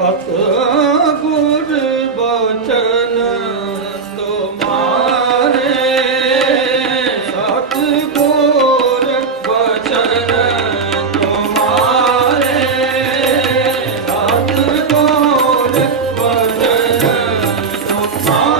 ਸਤਿਗੁਰ ਬਚਨ ਤੁਮਾਰੇ, ਸਤਿਗੁਰ ਬਚਨ ਤੁਮਾਰੇ, ਸਤਿਗੁਰ ਬਚਨ ਤੁਮਾਰੇ।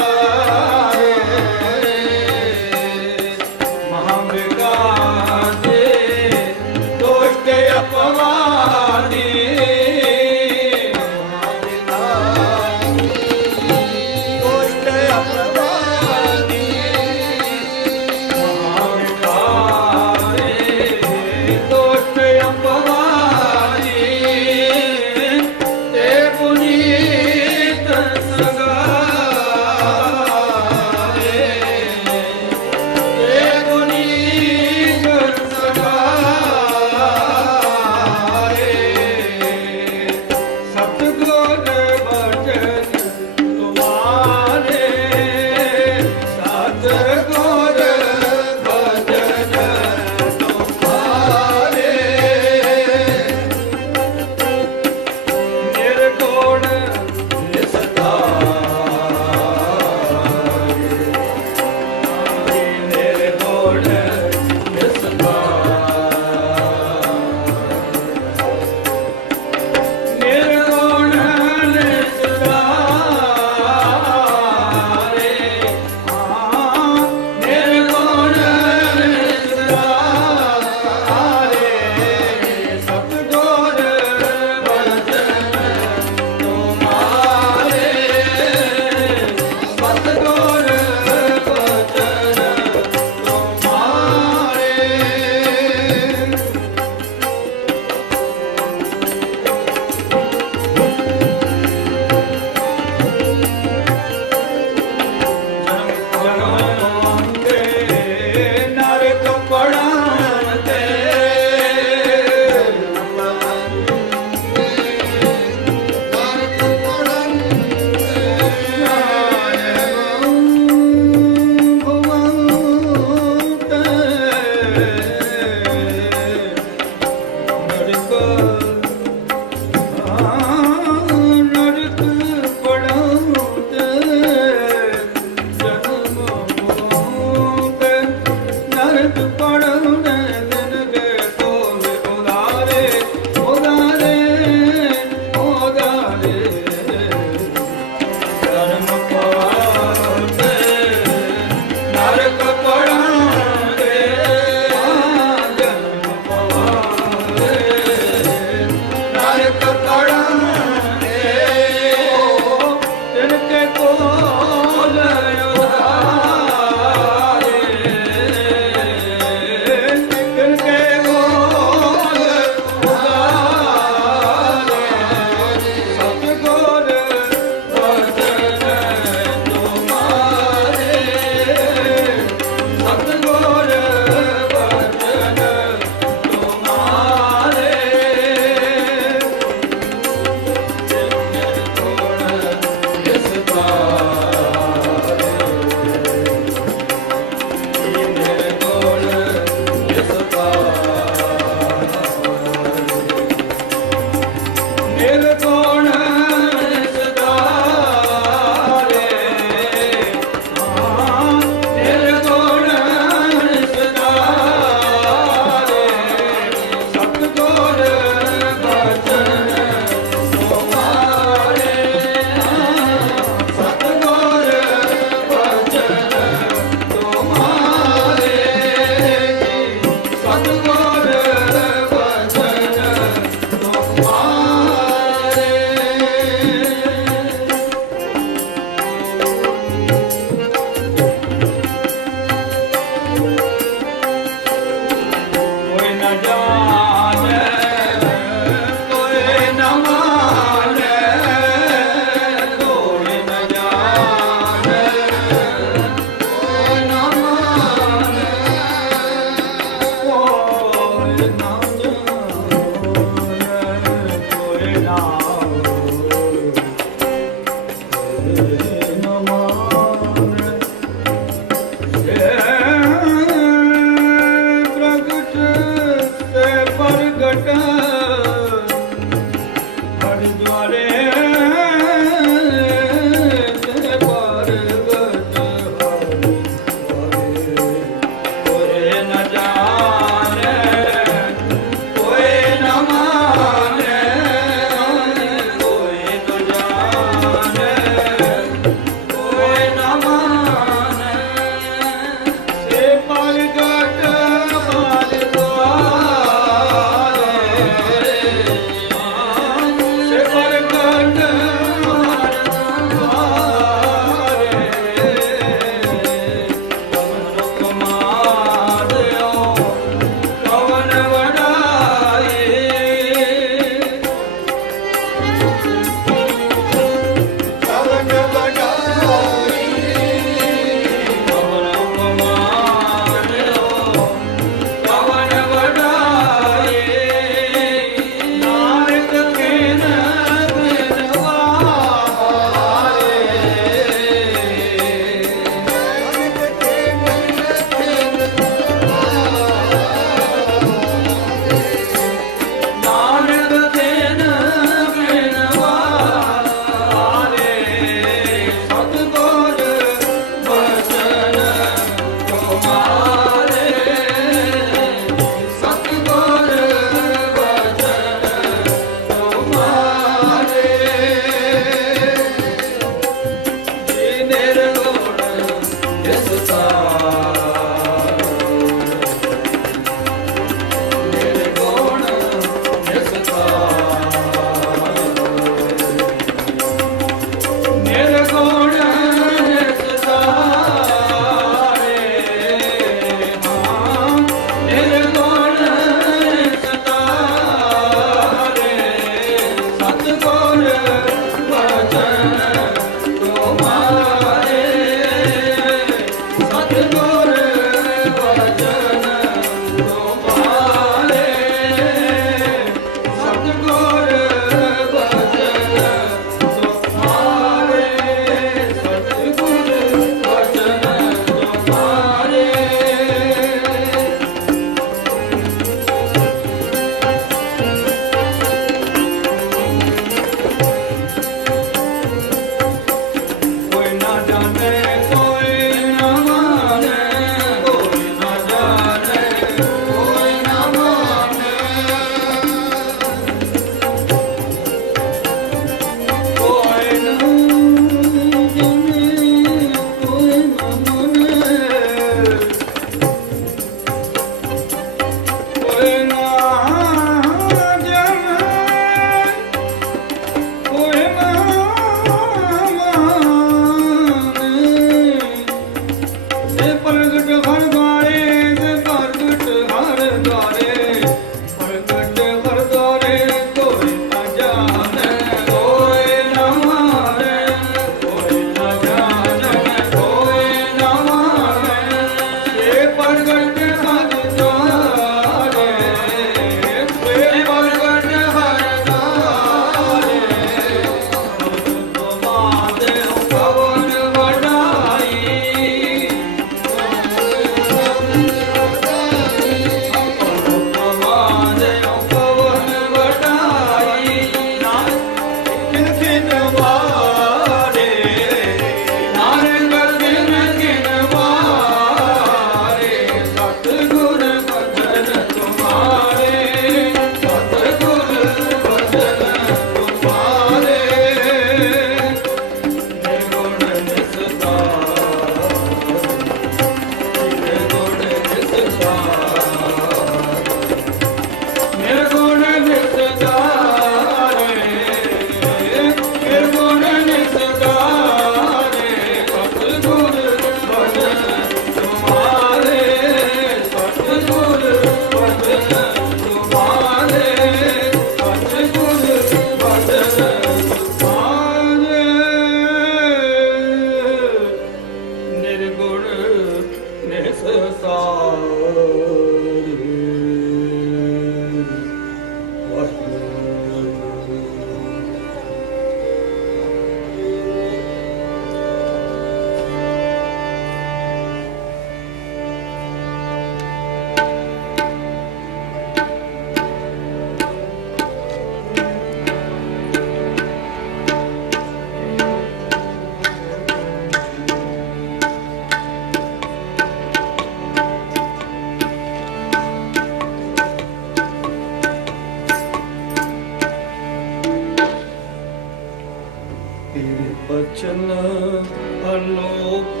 ਅਨੂਪ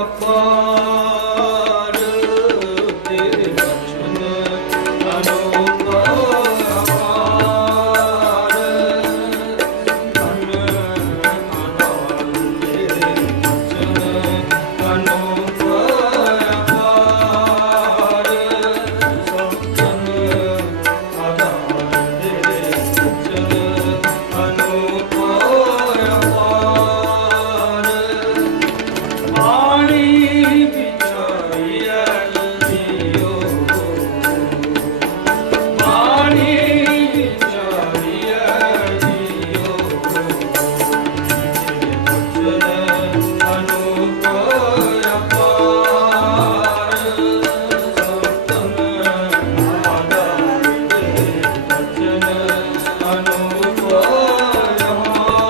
ਅਪਾਰ ਤੇਰੇ ਬਚਨ ਅਨੂਪ ਅਪਾਰ ਧਨ ਆਨੰਦ ਤੇਰੇ ਬਚਨ ਅਨੂਪ ਅਪਾਰ ਸਤਨ ਆਨੰਦ ਤੇਰੇ ਬਚਨ ਅਨੂਪ ਅਪਾਰ ਆਣੀ ਵਿਚਾਰੀਐ ਜੀਓ ਆਣੀ ਵਿਚਾਰੀਐ ਜੀਓ ਤੇਰੇ ਬਚਨ ਅਨੂਪ ਅਪਾਰ ਸਤਨ ਆਨੰਦ ਤੇਰੇ ਬਚਨ ਅਨੂਪ ਅਪਾਰ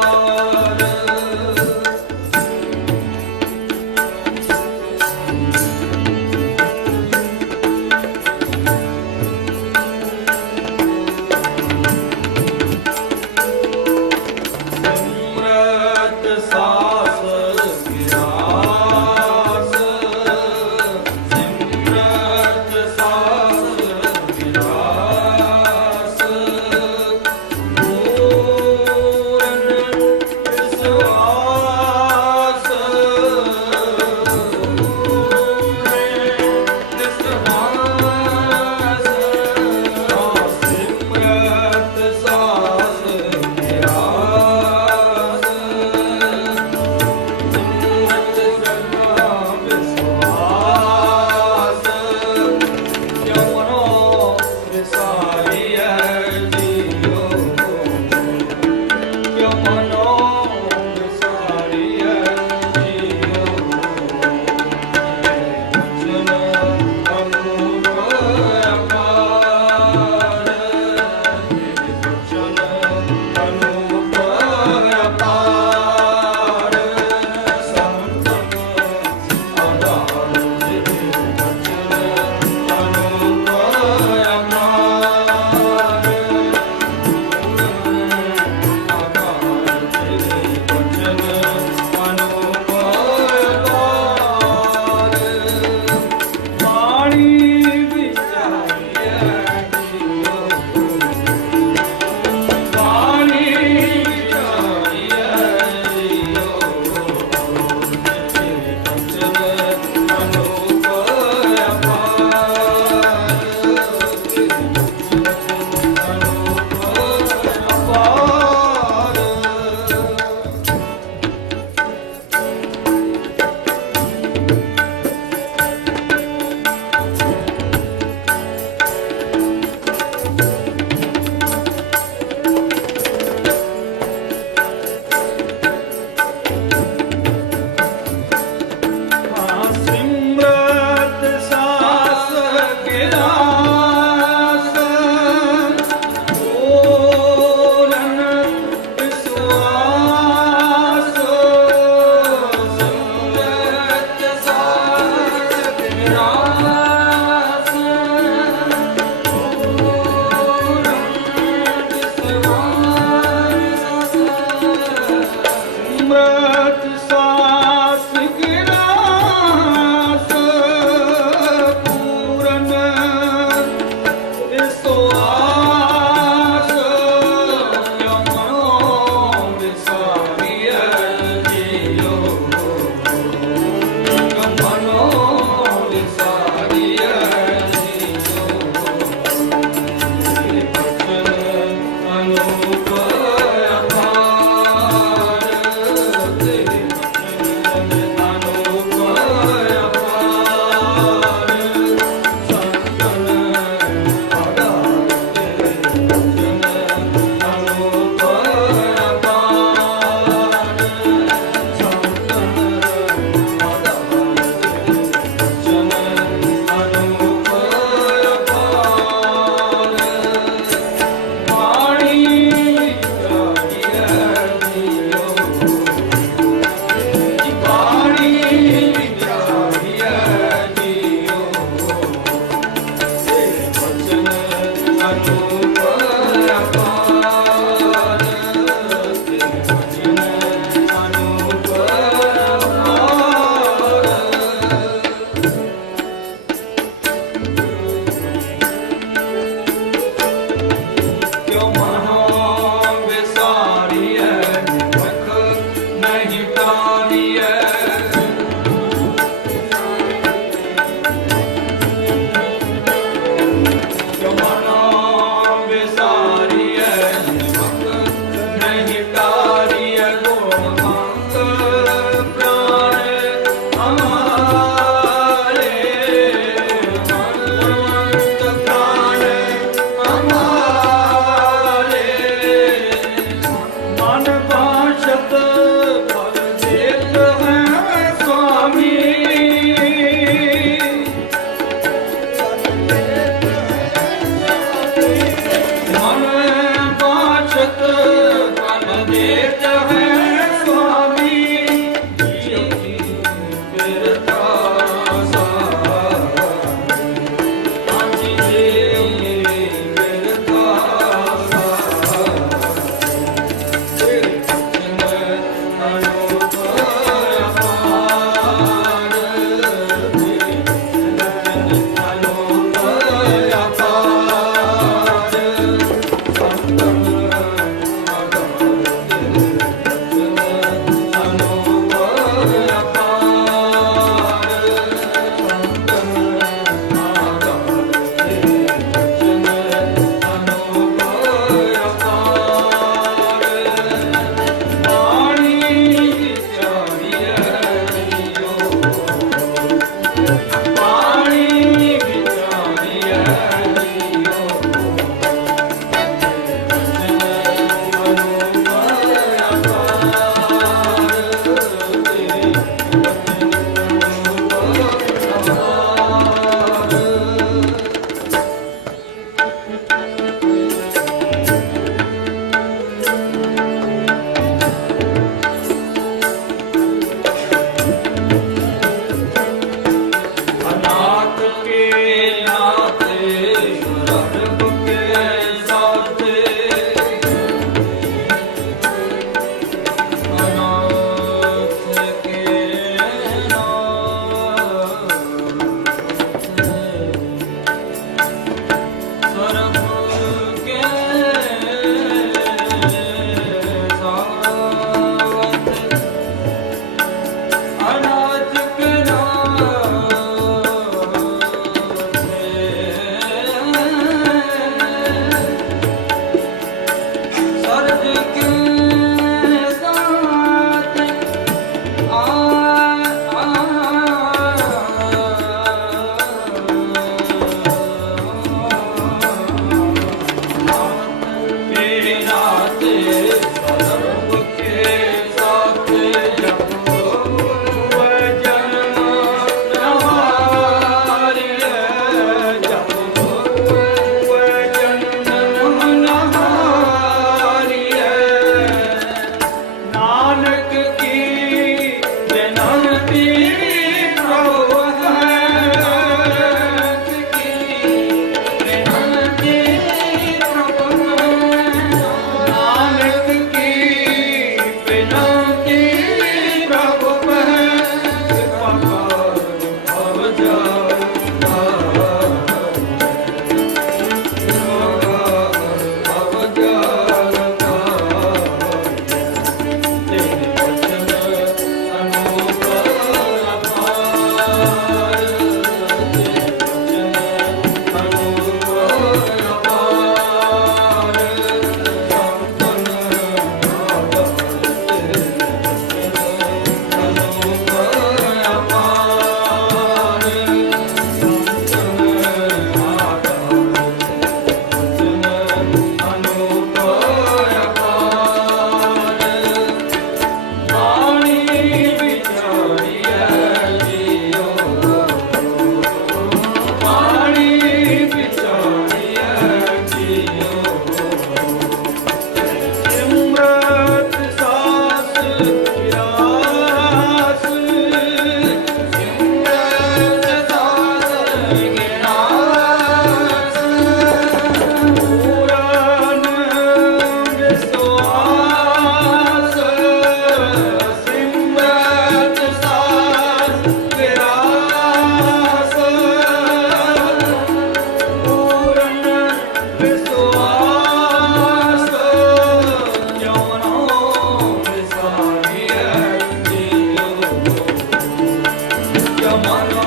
ਮਨੋ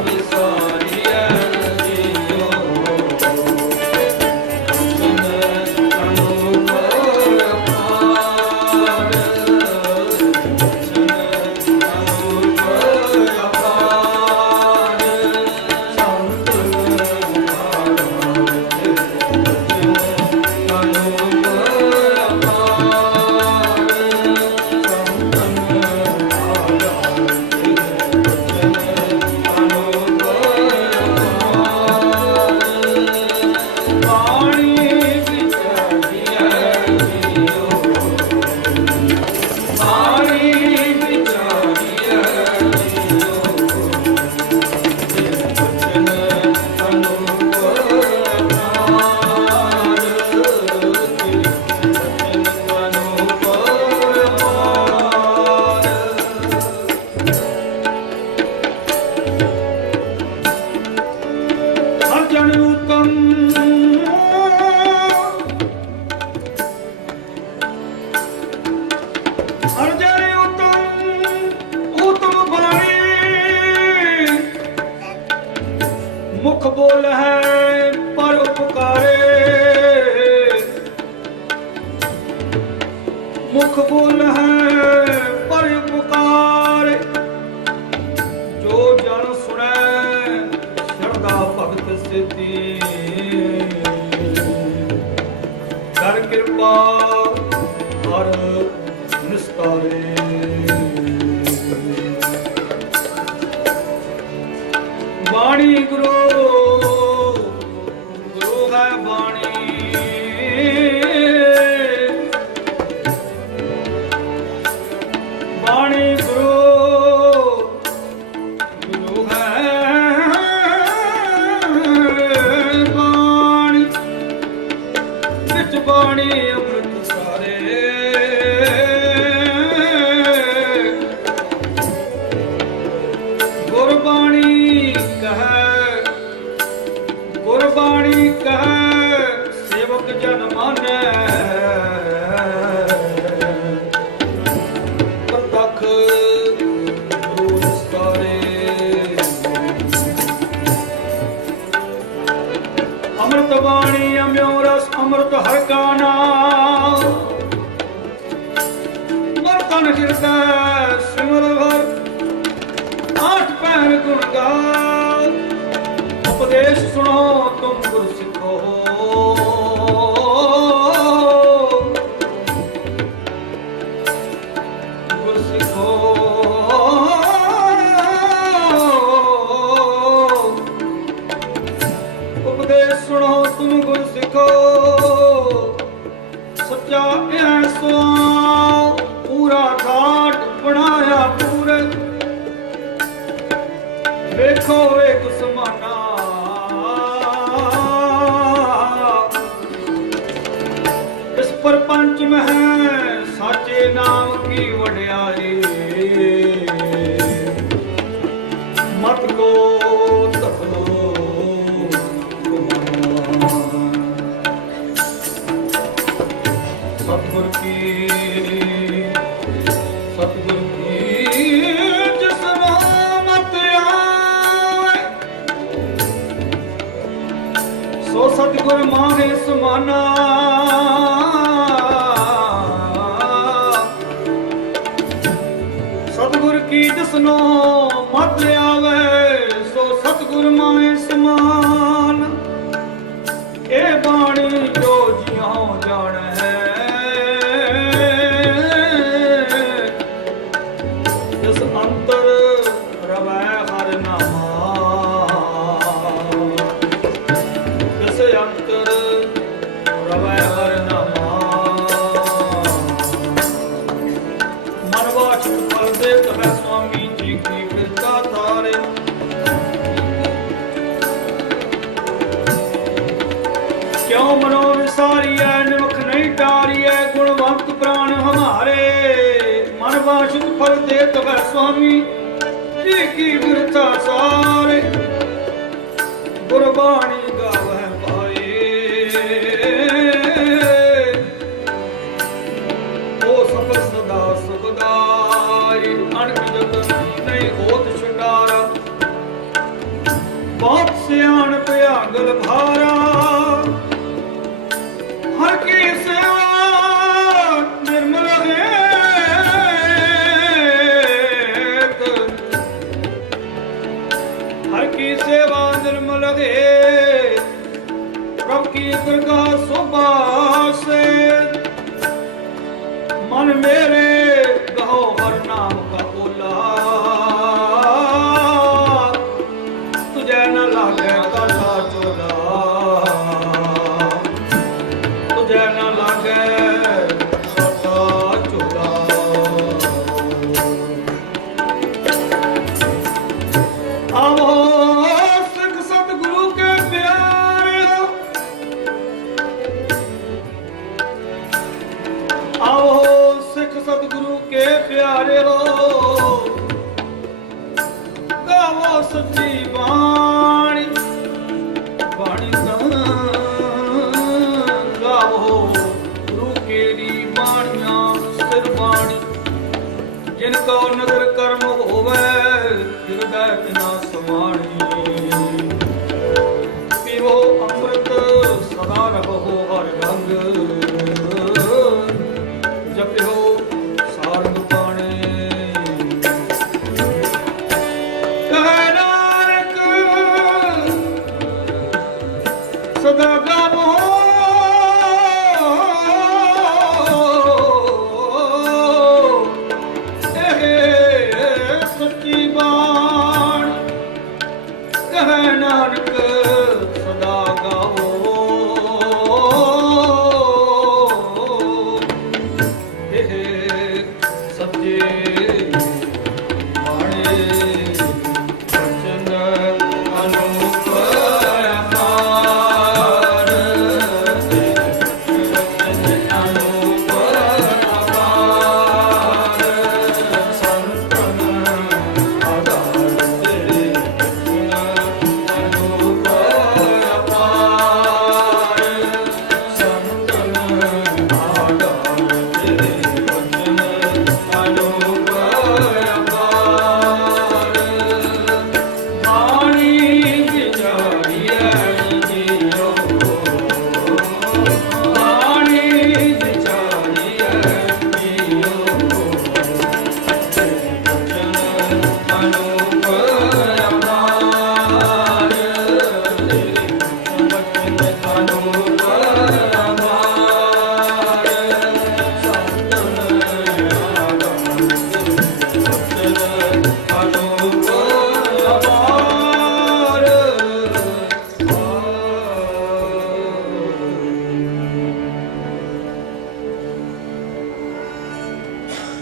ਵਿਸਾਰੀਐ ਜੀਉ ਅਨੂਪ ਅਪਾਰ ਅਨੂਪ ਅਪਾਰ ਸੰਤ ਮੁਖ ਬੋਲ ਹੈ ਪਰ ਉਪਕਾਰੇ ਮੁਖ ਬੋਲ ਹੈ ਪਰ ਉਪਕਾਰੇ ਜੋ ਜਨ ਸੁਣੈ ਸ਼ਰਧਾ ਭਗਤ ਸਿੱਧੀ ਕਰ ਕਿਰਪਾ ਹਰ ਨਿਸਤਾਰੇ ਬਾਣੀ ਗੁਰੂ ਹੈ ਬਾਣੀ ਬਾਣੀ ਗੁਰੂ ਹੈ ਬਾਣੀ ਵਿੱਚ ਬਾਣੀ ਅੰਮ੍ਰਿਤ ਸਾਰੇ ਗੁਰਬਾਣੀ ਗੁਰਬਾਣੀ ਕਹੈ ਸੇਵਕ ਜਨ ਮਾਨੈ ਪ੍ਰਤੱਖ ਗੁਰੂ ਨਿਸਤਾਰੇ ਅੰਮ੍ਰਿਤ ਬਾਣੀ ਅਮਿਓ ਰਸ ਅੰਮ੍ਰਿਤ ਹਰਿ ਕਾ ਨਾਮ ਮਰਤਨ ਹਿਰਦੈ ਸਿਮਰ ਹਰਿ ਆਠ ਪੈਰ ਗੁਣ ਗਾਓ ਉਪਦੇਸ਼ ਸੁਣੋ ਤੁਮ ਗੁਰ ਸਿੱਖੋ ਗੁਰ ਸਿੱਖੋ ਉਪਦੇਸ਼ ਸੁਣੋ ਤੁਮ ਗੁਰ ਸਿੱਖੋ ਸੱਚਾ ਐਸੋ ਪੂਰਾ ਘਾਟ ਬਣਾਇਆ ਪੂਰੇ ਵੇਖੋ ਵੇਖ ਸਮਾਨਾ ਇਸ ਪਰਪੰਚ ਮਹਿ ਸਾਚੇ ਨਾਮ ਕੀ ਵਡਿਆਈ ਮਤ ਕੋ ਤਖਲੋ ਸਤਿਗੁਰ ਕੀ ਜਿਸ ਨਾਮ ਮਤ ਆਵੇ ਸੋ ਸਤਿਗੁਰ ਮਾਹੇ ਸਮਾਨਾ ਸਤਿਗੁਰ ਕੀ ਜਿਸਨੋ ਮਤ ਆਵੇ ਸੋ ਸਤਿਗੁਰ ਮਾਹੇ ਸਮਾਨ ਇਹ ਬਾਣੀ ਜੋ ਜਿਉ ਜਾਣੈ ਜਿਸ ਅੰਤਰ ਰਵੈ ਹਰਿ ਨਾਮਾ ਜਿਸ ਅੰਤਰ ਰਵੈ ਹਰਿ ਨਾਮਾ ਮਨ ਵਾਚ ਫਲ ਦੇ ਤਵੈ ਸੁਆਮੀ ਜੀ ਕੀ ਕਿਰਪਾ ਤਾਰੇ ਕਿਉ ਮਨੋ ਵਿਸਾਰੀਐ ਨਿਮਖ ਨਹੀਂ ਟਾਰੀਐ ਗੁਣਵੰਤ ਪ੍ਰਾਣ ਹਮਾਰੇ ਮਨ ਵਾਚਿਤ ਫਲ ਦੇ ਤਵੈ ਸੁਆਮੀ ਜੀ ਕੀ ਬਿਰਥਾ ਸਾਰੇ ਗੁਰਬਾਣੀ ਗਾਵੈ ਪਾਏ ਉਹ ਸਫਲ ਸਦਾ ਸੁਖਦਾਈ ਅਣਖ ਜਤਨ ਨਹੀਂ ਹੋਤ ਛੁਟਾਰਾ ਮੰਗਲ ਭਾਰਾ ਹਰ ਕੀ ਸੇਵਾ ਨਿਰਮਲ ਹੇਤ ਹਰ ਕੀ ਸੇਵਾ ਨਿਰਮਲ ਹੇਤ ਪ੍ਰਭ ਕੀ ਦਰਗਾਹ ਸੋਭਾ ਸੇ मन मेरे कहो हर नाम का ओला तुझे न लागे काला चोला तुझे न लागे काला चोला आओ सिख सतगुरु के प्यारे आओ सतगुरु के प्यारे हो गावो सच्ची बाणी बाणी गावो गुरु केरी बाणियां सिर बाणी जिनको नजर कर्म होवे हृदय बिना समाणी पीवो अमृत सदा रहो हर रंग जपो सदा गावो सच्ची बाण कहे नानक सदा गावो सच्चे बाणे वचन अनूप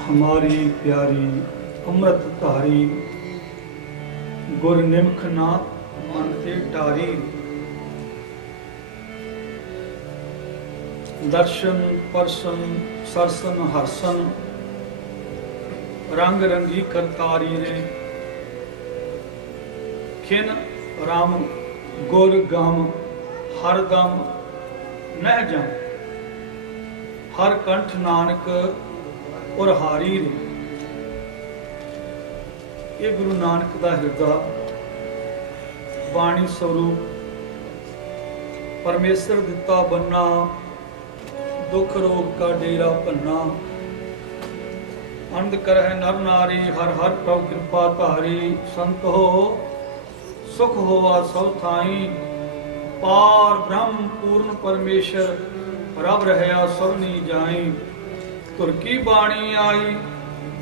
हमारी प्यारी अमृत धारी गुर निमख ना मन ते टारी दर्शन परसन सरसन हरसन रंग रंगी करतारी रे खिन राम गुर गम हर दम नह जम हर कंठ नानक और हारी ने ये गुरु नानक दा हिरदा बाणी स्वरूप परमेश्वर दिता बन्ना दुख रोग का डेरा भन्ना अंध करह नर नारी हर हर प्रभु कृपा धारी संत हो सुख होवा सौ थाई पार ब्रह्म पूर्ण परमेश्वर रब रहया सबनी जाई तुर की बाणी आई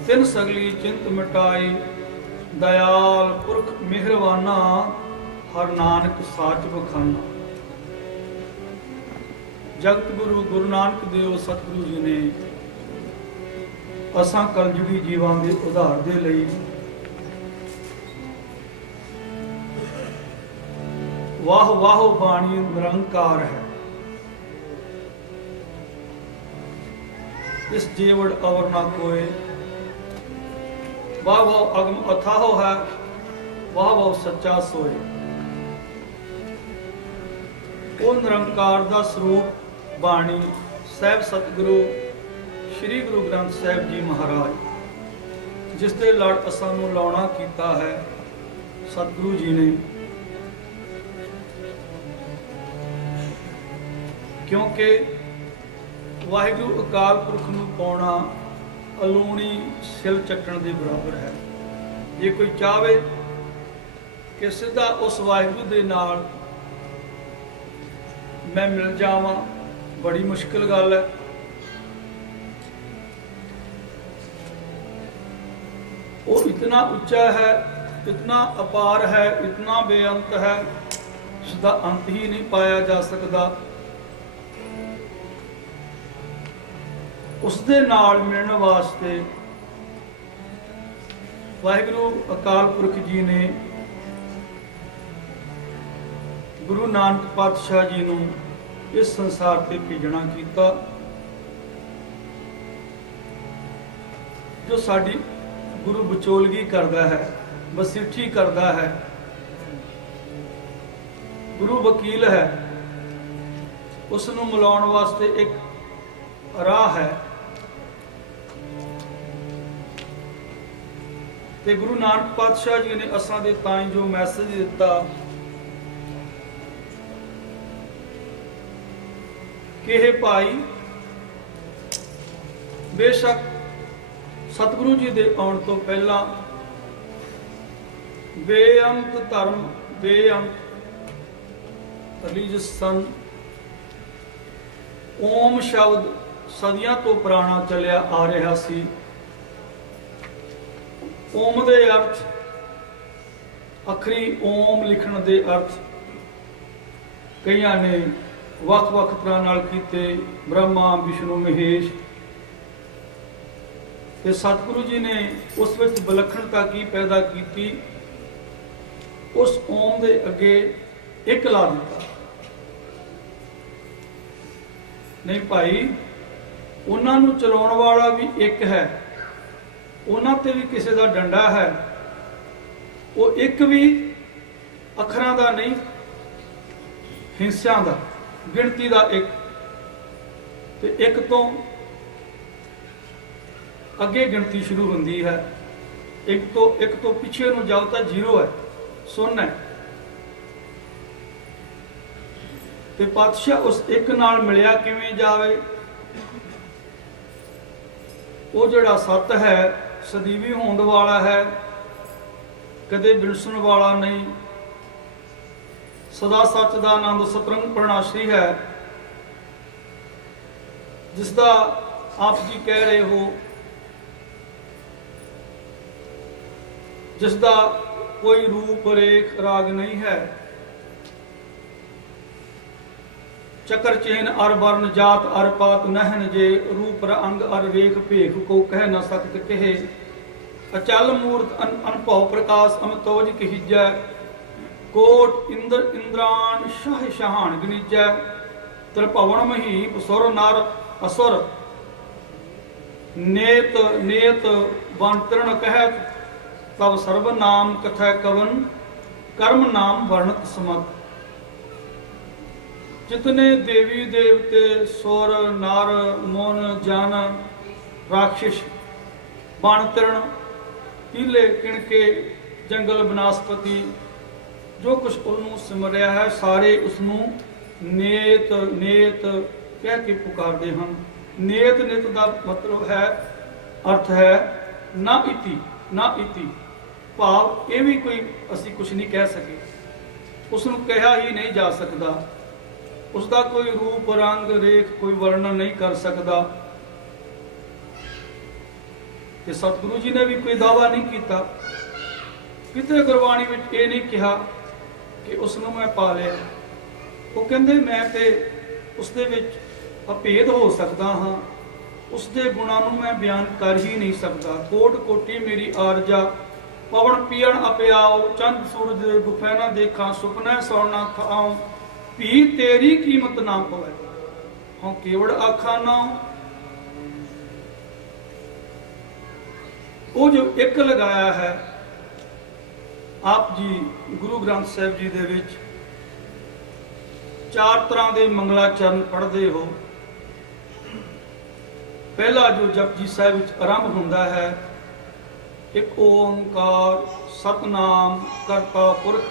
तिन सगली चिंत मिटाई दयाल पुरख मेहरवाना हर नानक साच बखाना। जगत गुरु गुरु नानक देव सतगुरु जी ने असां कलयुगी जीवां दे उधार दे लई वाह वाह बाणी निरंकार है। इस जेवड़ अवर ना कोय वाह वाह अगम अथाहो है वाह वाह सच्चा सोए। वो निरंकार दा स्वरूप बाणी साहब सतगुरु श्री गुरु ग्रंथ साहब जी महाराज जिस दे लड़ असां नूं लाउणा कीता है सतगुरु जी ने क्योंकि वाहिगुरु अकाल पुरख नूं पाउणा अलूणी सिल चक्कण दे बराबर है। जे कोई चाहे कि सीधा उस वाहिगुरु दे नाल मैं मिल जावां, बड़ी मुश्किल गल है। वो इतना उच्चा है, इतना अपार है, इतना बेअंत है, उसका अंत ही नहीं पाया जा सकता। उसदे नाल मिलण वास्ते वाहिगुरु अकाल पुरख जी ने गुरु नानक पातशाह जी नूं इस संसार ते भेजना कीता, जो साडी गुरु विचोलगी करता है, वसीठी करता है, गुरु वकील है, उस नूं मिलाउण वास्ते एक राह है। ते गुरु नानक पातशाह जी ने असां दे ताईं जो मैसेज दिता कि हे भाई, बेशक सतगुरु जी दे आउण तो पहला बेअंत धर्म, बेअंत रिलीजियस सन, ओम शब्द सदियां तो पुराना चलिया आ रहा सी। ओम दे अर्थ, अखरी ओम लिखण दे अर्थ कईयां ने वख-वख तरह नाल कीते, ब्रह्मा विष्णु महेश। ते सतगुरु जी ने उस विच विलक्षणता की पैदा की, उस ओम दे अगे एक ला दिता। नहीं भाई, उन्हां नूं चलाउण वाला भी एक है, उन्हां ते भी किसी का डंडा है। वो एक भी अखरां दा नहीं, हिस्सियां दा, गिणती दा एक, ते एक तो अगे गिणती शुरू होंदी है। एक तो पिछे नूं जाओ तो जीरो है, सुन है। ते पातशाह उस एक नाल मिलिया किवें जावे? वो जिहड़ा सत है, सदीवी होंद वाला है, कदे बिलसण वाला नहीं, सदा सच दा आनंद सतरंग प्रणाशी है, जिसका आप जी कह रहे हो, जिसका कोई रूप रेख राग नहीं है, चक्र चेन अर वर्ण जात अर पात नहन जे, रूप अंग अर रेख भेख को कह न सकत कहे, अचल मूर्त अनभव प्रकाश अमतोज कहिजै, कोट इंद्र इंद्रान शाह शहान गनीजै, त्रिभुवन महीप सुर नर असुर, नेत नेत बंतरण कहत, तब सर्व नाम कथै कवन, कर्म नाम वर्णत समत। जितने देवी देवते सुर नर मुन जन राक्षस बण तृण टीले किणके जंगल बनस्पति जो कुछ उन्होंने सिमरिया है, सारे उसनों नेत नेत कह के पुकारते हैं। नेत नेत का मतलब है, अर्थ है ना इति, ना इति भाव ये भी कोई असी कुछ नहीं कह सके, उसनों कहा ही नहीं जा सकता, उसका कोई रूप रंग रेख कोई वर्णन नहीं कर सकता। ते सतगुरु जी ने भी कोई दावा नहीं किया, किते गुरबाणी में ये नहीं कहा कि उसनों मैं पा लिया। वो कहते मैं ते उसदे विच अभेद हो सकता हाँ, उसदे गुणां नूं मैं बयान कर ही नहीं सकता। कोट कोटी मेरी आरजा, पवन पीण अपियाओ, चंद सूरज गुफै ना देखा, सुपने सौ ना खाओ, भी तेरी कीमत ना पवे, हाँ केवड़ आखा ना। वो जो एक लगाया है आप जी गुरु ग्रंथ साहिब जी दे विच, चार तरह के मंगलाचरण पढ़ते हो। पहला जो जपजी साहिब विच आरंभ होंदा है, एक ओंकार सतनाम करता पुरख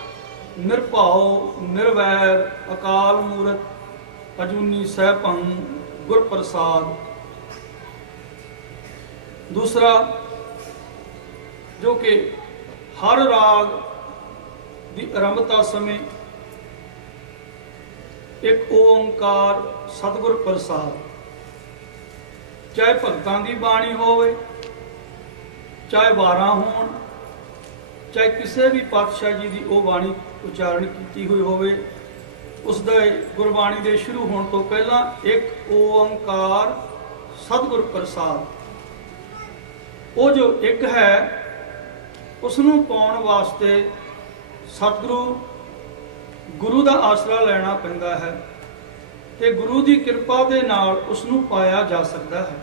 निरभाओ निर्वैर अकाल मूरत अजूनी सहभं गुर प्रसाद। दूसरा जो कि हर राग की आरंभता समय एक ओंकार सतगुर प्रसाद, चाहे भगतां की बाणी होवे, चाहे वारां होण, चाहे किसी भी पातशाह जी की वो बाणी उच्चारण की हुई होवे, उसका गुरबाणी के शुरू होने तो पहला एक ओंकार सतगुर प्रसाद, वो जो एक है उसनों पाउण वास्ते सतगुरु गुरु का आसरा लेना पैंदा है ते गुरु की कृपा के नाल उसनों पाया जा सकता है।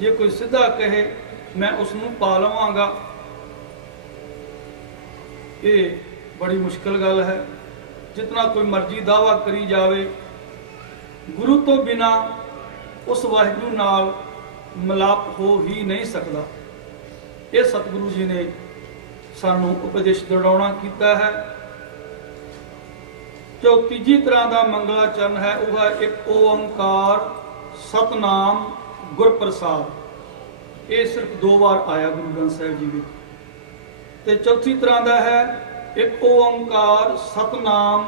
जे कोई सीधा कहे मैं उसनों पा लवांगा, ये बड़ी मुश्किल गल है। जितना कोई मर्जी दावा करी जावे, गुरु तो बिना उस वाहिगुरु नाल मिलाप हो ही नहीं सकता। ये सतगुरु जी ने सानू उपदेश दौड़ाना किया है। जो तीजी तरह का मंगलाचरण है वह है एक ओंकार सतनाम गुर प्रसाद। ये सिर्फ 2 बार आया गुरु ग्रंथ साहिब जी में। ते चौथी तरह का है एक ओंकार सतनाम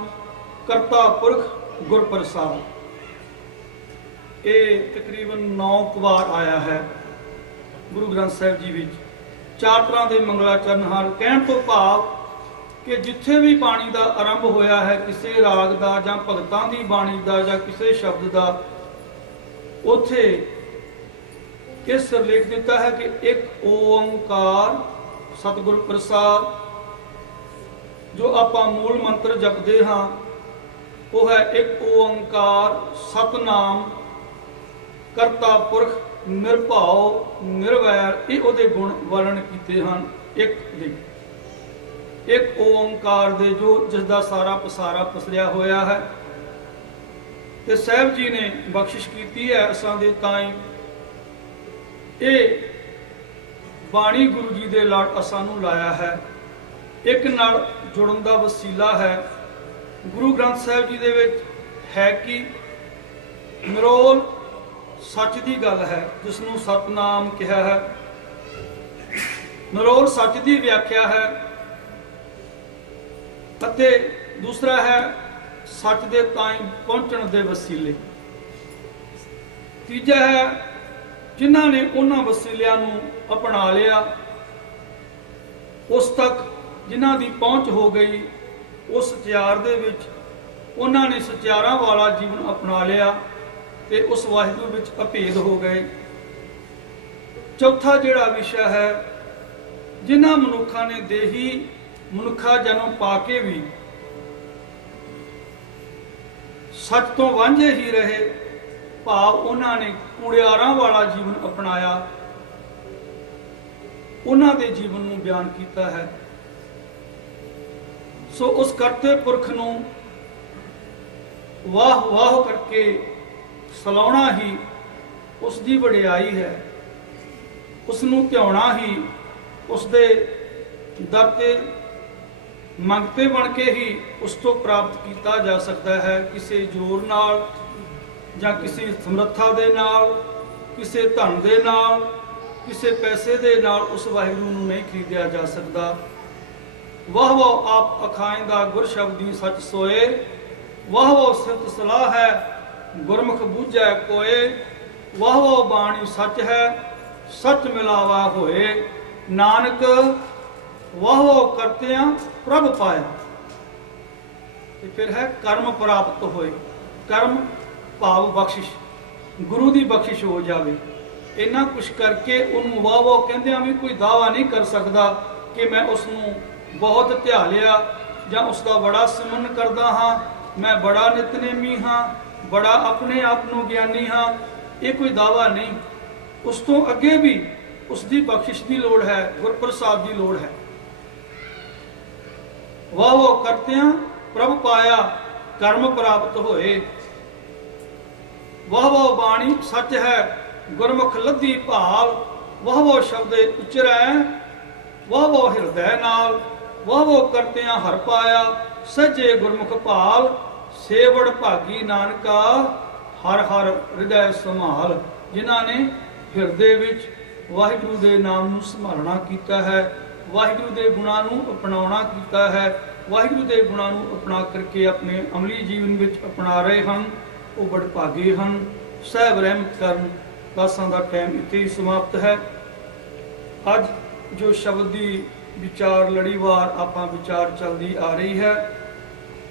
करता पुरख गुर प्रसाद। ये तकरीबन 9 बार आया है गुरु ग्रंथ साहिब जी में। 4 तरह के मंगलाचरण हैं। कहने तो भाव कि जिथे भी बाणी का आरंभ होया है किसी राग का या भगतां की बाणी का या किसी शब्द का, उथे ये सिरलेख दिता है कि एक ओंकार सतगुर प्रसाद। जो आपां मूल मंत्र जपते हाँ वो है एक ओंकार सतनाम करता पुरख निरभाव निर्वैर। ये उहदे गुण वर्णन किए हैं। एक ओंकार दे जो जिसका सारा पसारा पसरिया होया है ते साहब जी ने बख्शिश की है असां दे ताई। ये बाणी गुरु जी दे लड़ असां नूं लाया है, एक नाल जुड़न दा वसीला है। गुरु ग्रंथ साहिब जी दे विच है कि निरोल सच की गल है जिसनों सतनाम कहा है। निरोल सच की व्याख्या है। ਅਤੇ दूसरा है सच दे ताईं पहुंचण दे वसीले। तीजा है जिन्हां ने उन्हां वसीलियां नूं अपना लिया, उस तक जिन्हां दी पहुंच हो गई, उस सचियार दे विच उन्हां ने सचियारां वाला जीवन अपना लिया ते उस वाहिगुरू विच अभेद हो गए। चौथा जिहड़ा विषय है जिन्हां मनुखां ने देही मनुखा जन्म पाके भी सच तो वांझे ही रहे, भाव उन्होंने कुड़ियारां वाला जीवन अपनाया, उन्होंने जीवन में बयान किया है। सो उस करते पुरख नूं वाह वाह करके सलाउणा ही उसकी वडियाई है, उसनूं ध्याउणा ही उसके दर ते मंगते बन के ही उस तो प्राप्त किया जा सकता है। किसी जोर नाल या किसी समर्था दे नाल, किसी धन दे नाल, किसी पैसे दे नाल उस वाहिगुरू नूं नहीं खरीदिया जा सकता। वाह वाह आप अखाएंदा गुर शब्दी सच सोए, वाह वाह सिफत सलाह है गुरमुख बूझै कोए। वाह वाह बाणी सच है सच मिलावा होए, नानक वाह वाह करतियां प्रभ पाया। फिर है कर्म प्राप्त होए। कर्म भाव बख्शिश, गुरु की बख्शिश हो जाए। इन्ना कुछ करके उन्होंने वाह वाह कहंदियां भी कोई दावा नहीं कर सकता कि मैं उसनूं बहुत ध्या लिया या उसका बड़ा सिमरन करदा हाँ, मैं बड़ा नितनेमी हाँ, बड़ा अपने आप नूं ज्ञानी हाँ। ये कोई दावा नहीं। उस तो अगे भी उसकी बख्शिश की लोड़ है, गुरप्रसाद की लोड़ है। वाह वाह करतियां प्रभ पाया कर्म प्राप्त होए। वाह वाह बाणी सच है गुरमुख लद्दी भाल, वाह वाह शब्द उचरै वाह वाह हृदय नाल। वाह वाह करतियां हर पाया सजे गुरमुख भाल, ਸੇਵੜ ਭਾਗੀ ਨਾਨਕਾ ਹਰ ਹਰ ਹਿਰਦੈ ਸੰਭਾਲ। ਜਿਨ੍ਹਾਂ ਨੇ ਹਿਰਦੇ ਵਿੱਚ ਵਾਹਿਗੁਰੂ ਦੇ ਨਾਮ ਨੂੰ ਸੰਭਾਲਣਾ ਕੀਤਾ ਹੈ, ਵਾਹਿਗੁਰੂ ਦੇ ਗੁਣਾਂ ਨੂੰ ਅਪਣਾਉਣਾ ਕੀਤਾ ਹੈ, ਵਾਹਿਗੁਰੂ ਦੇ ਗੁਣਾਂ ਨੂੰ ਅਪਣਾ ਕਰਕੇ ਆਪਣੇ ਅਮਲੀ ਜੀਵਨ ਵਿੱਚ ਅਪਣਾ ਰਹੇ ਹਨ, ਉਹ ਬੜੇ ਭਾਗੇ ਹਨ। ਸਾਹਿਬ ਰਹਿਮਤ ਕਰਨ। ਦਾਸਾਂ ਦਾ ਟਾਈਮ ਇੱਥੇ ਹੀ ਸਮਾਪਤ ਹੈ। ਅੱਜ ਜੋ ਸ਼ਬਦ ਦੀ ਵਿਚਾਰ ਲੜੀਵਾਰ ਆਪਾਂ ਵਿਚਾਰ ਚੱਲਦੀ ਆ ਰਹੀ ਹੈ,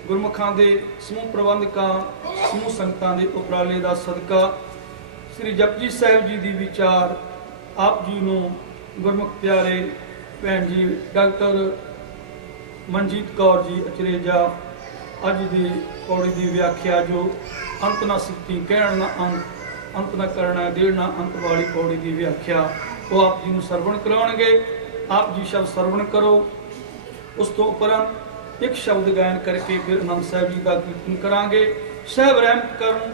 ਗੁਰਮੁਖਾਂ ਦੇ ਸਮੂਹ ਪ੍ਰਬੰਧਕਾਂ, ਸਮੂਹ ਸੰਗਤਾਂ ਦੇ ਉਪਰਾਲੇ ਦਾ ਸਦਕਾ ਸ੍ਰੀ ਜਪਜੀ ਸਾਹਿਬ ਜੀ ਦੀ ਵਿਚਾਰ ਆਪ ਜੀ ਨੂੰ ਗੁਰਮੁਖ ਪਿਆਰੇ ਭੈਣ ਜੀ ਡਾਕਟਰ ਮਨਜੀਤ ਕੌਰ ਜੀ ਅਚਰੇਜਾ ਅੱਜ ਦੀ ਪੌੜੀ ਦੀ ਵਿਆਖਿਆ ਜੋ ਅੰਤ ਨਾ ਸਿੱਤੀ ਕਹਿਣ ਨਾ ਅੰਤ ਨਾ ਕਰਨਾ ਦੇਣ ਨਾ ਅੰਤ ਵਾਲੀ ਪੌੜੀ ਦੀ ਵਿਆਖਿਆ ਉਹ ਆਪ ਜੀ ਨੂੰ ਸਰਵਣ ਕਰਾਉਣਗੇ। ਆਪ ਜੀ ਸ਼ਬਦ ਸਰਵਣ ਕਰੋ। ਉਸ ਤੋਂ ਉਪਰੰਤ ਇੱਕ ਸ਼ਬਦ ਗਾਇਨ ਕਰਕੇ ਫਿਰ ਆਨੰਦ ਸਾਹਿਬ ਜੀ ਦਾ ਕੀਰਤਨ ਕਰਾਂਗੇ। ਸਾਹਿਬ ਰਹਿਮਤ ਕਰਨ।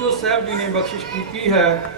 ਜੋ ਸਾਹਿਬ ਜੀ ਨੇ ਬਖਸ਼ਿਸ਼ ਕੀਤੀ ਹੈ